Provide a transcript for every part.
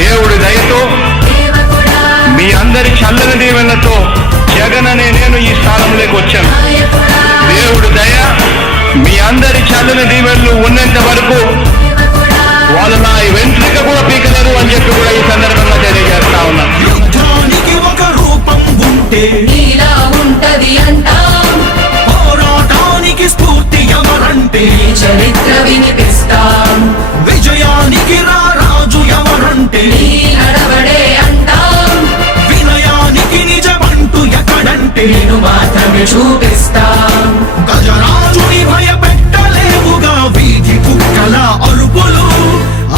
దేవుడి దయతో మీ అందరి చల్లని దీవెనలతో జగన్ అనే నేను ఈ స్థానంలోకి వచ్చాను. దేవుడి దయ మీ అందరి చల్లని దీవెనలు ఉన్నంత వరకు వాళ్ళు నా వెంట్రుక కూడా పీకలేరు అని చెప్పి కూడా ఈ సందర్భంగా తెలియజేస్తా ఉన్నా. యుద్ధానికి ఒక రూపం ఉంటే నీలా ఉంటది అంటాం, పోరాటానికి స్ఫూర్తి ఎవరంటే చరిత్ర వినిపిస్తాం, విజయానికి రారాజు ఎవరంటే నీ నడవడే అంటాం, వినయానికి నిజమంటూ ఎక్కడంటే నేను మాత్రమే చూపిస్తాం. గజరాజుని భయపెట్టలేవుగా వీధి కుక్కల అరుపులు,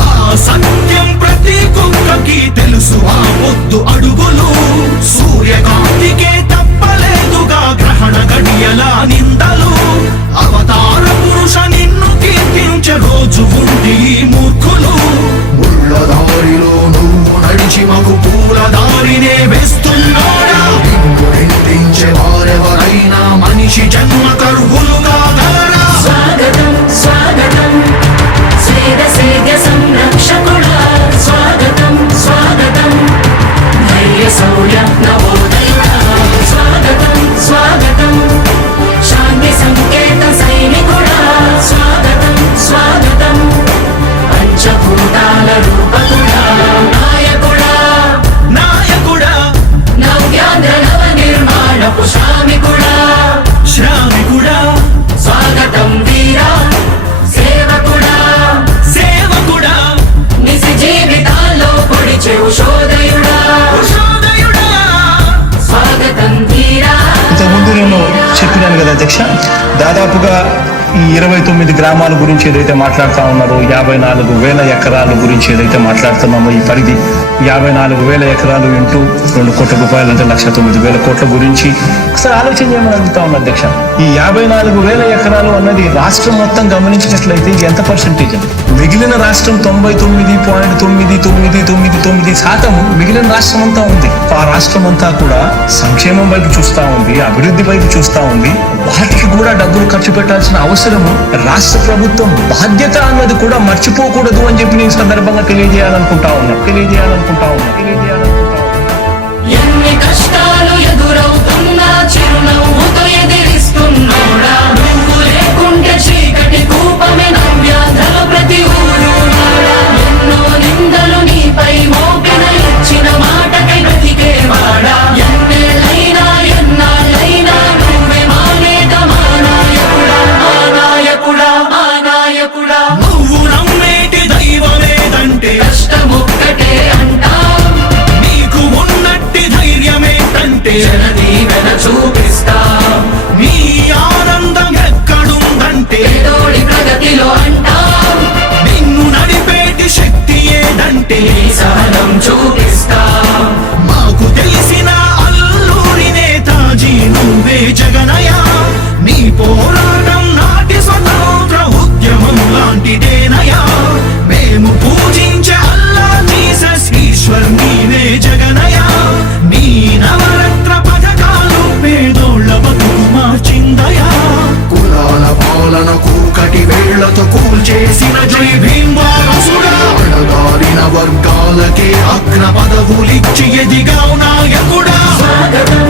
ఆ సత్యం ప్రతి కుక్కకి తెలుసు ఆ పొద్దు అడుగులు, సూర్యకాంతికే తప్పలేదుగా గ్రహణ గడియల నిందలు, అవతార పురుష నిన్ను కీర్తించే రోజు ఉంది ఈ మూర్ఖులు, ముళ్ళ దారిలో నువ్వు నడిచి మగు పూల దారినే వేస్తున్నాడా, నిన్ను నిందించే వారెవరైనా మనిషి జన్మ కర్హులుగా ధరా. స్వాగతం స్వాగతం స్వేద సేద్య సంరక్షకుడా, స్వాగతం స్వాగతం ధైర్య శౌర్య నవోదయుడా, స్వాగతం స్వాగతం శాంతి సంకేత సైనికుడా, స్వాగతం స్వాగతం పంచభూతాల రూపకుడా, నాయకుడా నాయకుడా నవ్యాంధ్ర నవ నిర్మాణపు శ్రామికుడా, శ్రామికుడా స్వాగతం వీరా సేవకుడా, సేవకుడా నిజ జీవితాల్లో పొడిచే ఉషోదయుడా, ఉషోదయుడా. స్వాగతం వీరా. ఇంతకుముందు నేను చెప్పినాను కదా అధ్యక్ష, దాదాపుగా ఈ 29 గ్రామాల గురించి ఏదైతే మాట్లాడుతూ ఉన్నారో, 54,000 ఎకరాల గురించి ఏదైతే మాట్లాడుతున్నామో, ఈ పరిధి 54,000 ఎకరాలు ఇంటూ 2 కోట్ల రూపాయలు అంటే 1,09,000 కోట్ల గురించి ఒకసారి ఆలోచన చేయమని అడుగుతా ఉన్నా అధ్యక్ష. ఈ 54,000 ఎకరాలు అన్నది రాష్ట్రం మొత్తం గమనించినట్లయితే ఇది ఎంత పర్సెంటేజ్? మిగిలిన రాష్ట్రం 99.999% మిగిలిన రాష్ట్రం అంతా ఉంది. ఆ రాష్ట్రం అంతా కూడా సంక్షేమం వైపు చూస్తా ఉంది, అభివృద్ధి వైపు చూస్తా ఉంది. వాటికి కూడా డబ్బులు ఖర్చు పెట్టాల్సిన అవసరము రాష్ట్ర ప్రభుత్వం బాధ్యత అన్నది కూడా మర్చిపోకూడదు అని చెప్పి నేను సందర్భంగా తెలియజేయాలనుకుంటా ఉన్నా. ఎన్ని కష్టాలు ఎదురవుతున్నా చిరునవ్వుతో ఎదిరిస్తున్నోడా, నువ్వు లేకుంటే చీకటి కూపమే నవ్యాంధ్రలో ప్రతి ఊరు నాడా, ఎన్నో నిందలు నీపై మోపిన ఇచ్చిన మాటకై బ్రతికేవాడా, ఎన్నేళ్ళైనా ఎన్నాళ్ళైనా నువ్వే మా నేత, మా నాయకుడా, మా నాయకుడా, మా నాయకుడా. నువ్వు నమ్మేటి దైవమేదంటే కష్టమొక్కటే అంటాం, నీకు ఉన్నట్టి ధైర్యమేంటంటే జనదీవెన చూపిస్తాం, నీ ఆనందం ఎక్కడుందంటే పేదోడి ప్రగతిలో అంటాం, నిన్ను నడిపేటి శక్తి ఏదంటే నీ సహనం చూపిస్తాం. మాకు తెలిసిన అల్లూరి నేతాజీ నువ్వే జగనయ, నీ పోరాటం నాటి స్వతంత్ర ఉద్యమం లాంటిదేనయా, మేము పూజించే అల్లా జీసస్ ఈశ్వర్ నీవే జగనయ, నీ నవరత్న పథకాలు పేదోళ్ళ బతుకు మార్చిందయా, కులాల పాలన కూకటి వేళ్లతో కూల్చేసిన జై భీమ్ వారసుడా, అణగారిన వర్గాలకే అగ్ర పదవులిచ్చి ఎదిగావు నాయకుడా. స్వాగతం